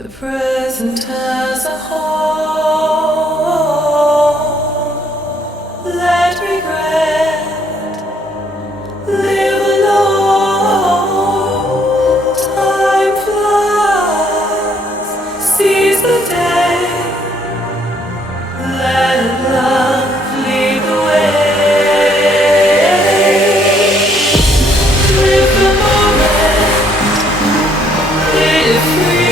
The present as a whole, let regret live alone. Time flies, seize the day, let love lead the way. Live the moment, live free.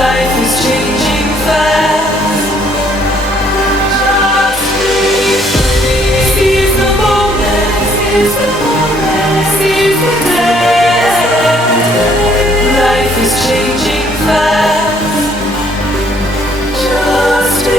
Life is changing fast. Just be free. Seize the moment. Seize the moment. Seize the day. Life is changing fast. Just be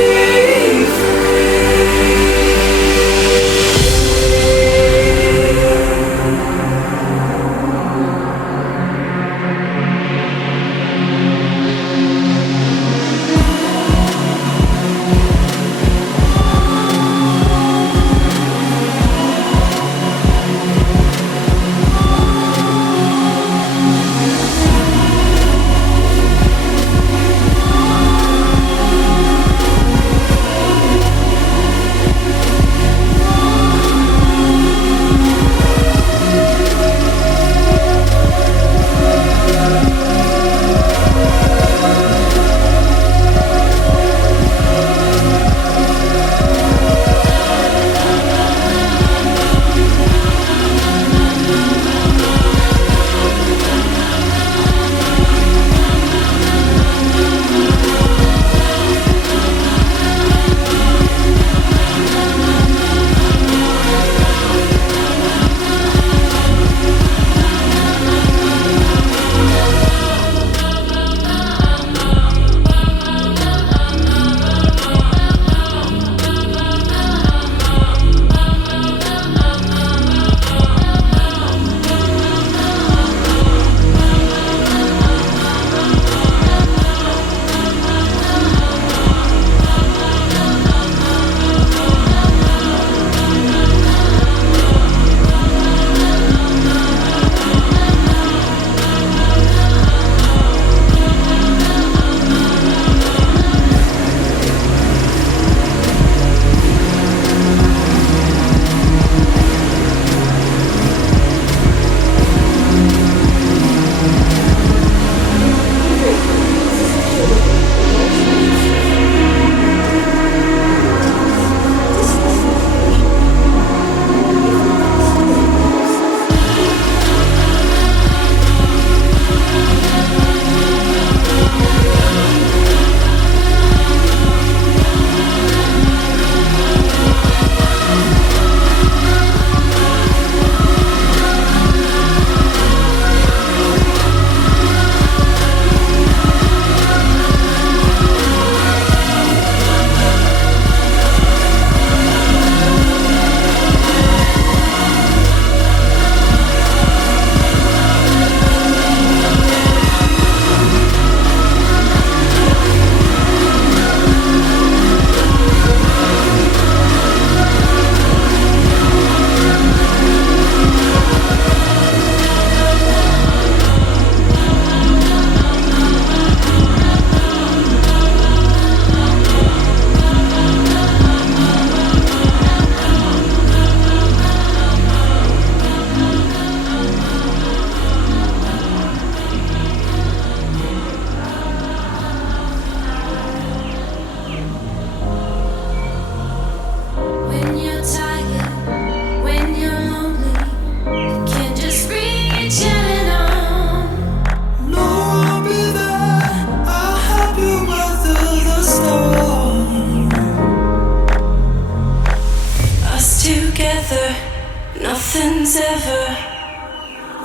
nothing's ever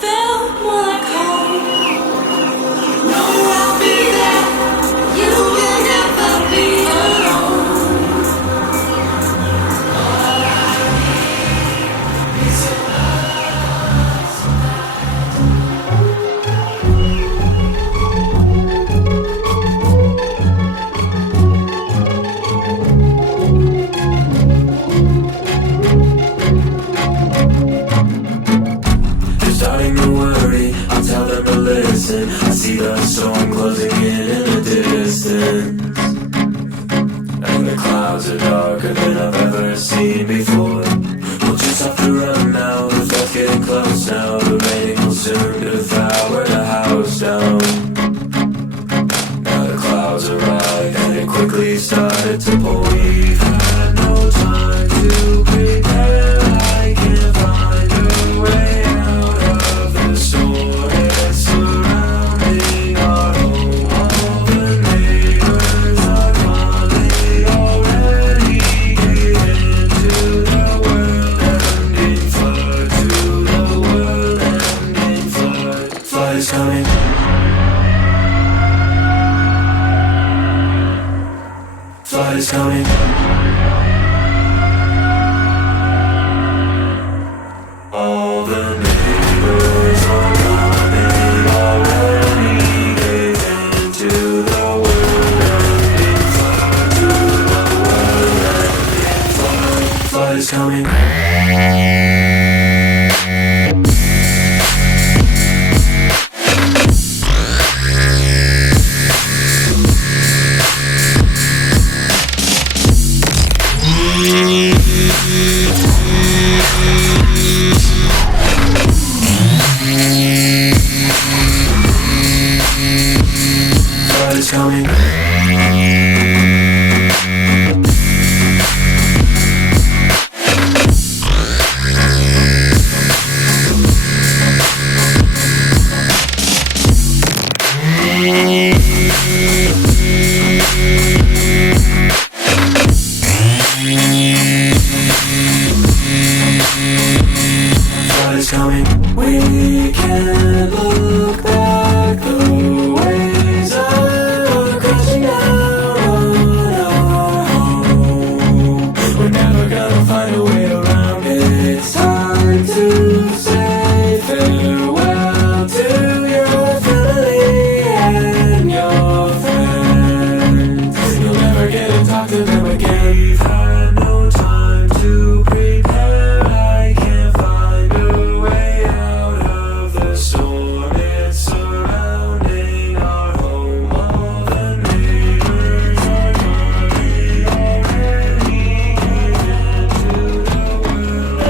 felt more like home. No, I'll be there. You will never be alone. All I need is your starting to worry, I'll tell them to live. listen. I see the storm closing in the distance, and the clouds are darker than I've ever seen before. We'll just have to run now, the death's getting close now. The rain will soon devour the house down. Now the clouds arrived and it quickly started to pour. We've had no time to prepare. I can't find a way out of the storm. It's surrounding our home. All the neighbors are calling already. Gave into the world-ending flood. To the world-ending flood. Flood is coming. Flood is coming. All the neighbors are coming already. Gave into the world-ending flood. To the world-ending flood. Flood is coming. Flood is coming. Flood is coming. We can't look back. The waves are crashing down on our home. We're never gonna find a way around it. It's time to say farewell to your family and your friends. You'll never get to talk to them again. We've had no time to prepare. I can't find a way out of the storm. It's surrounding our home. All the neighbors are coming already. Gave into the world.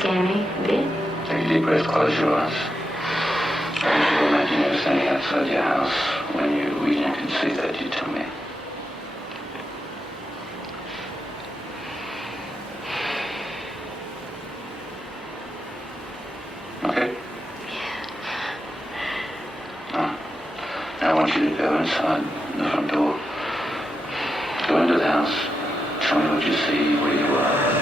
scare me a bit? Take a deep breath, close your eyes. I want you to imagine you're standing outside your house. When you can see that, you tell me. Okay? Now I want you to go inside the front door. Go into the house. Tell me what you see, where you are.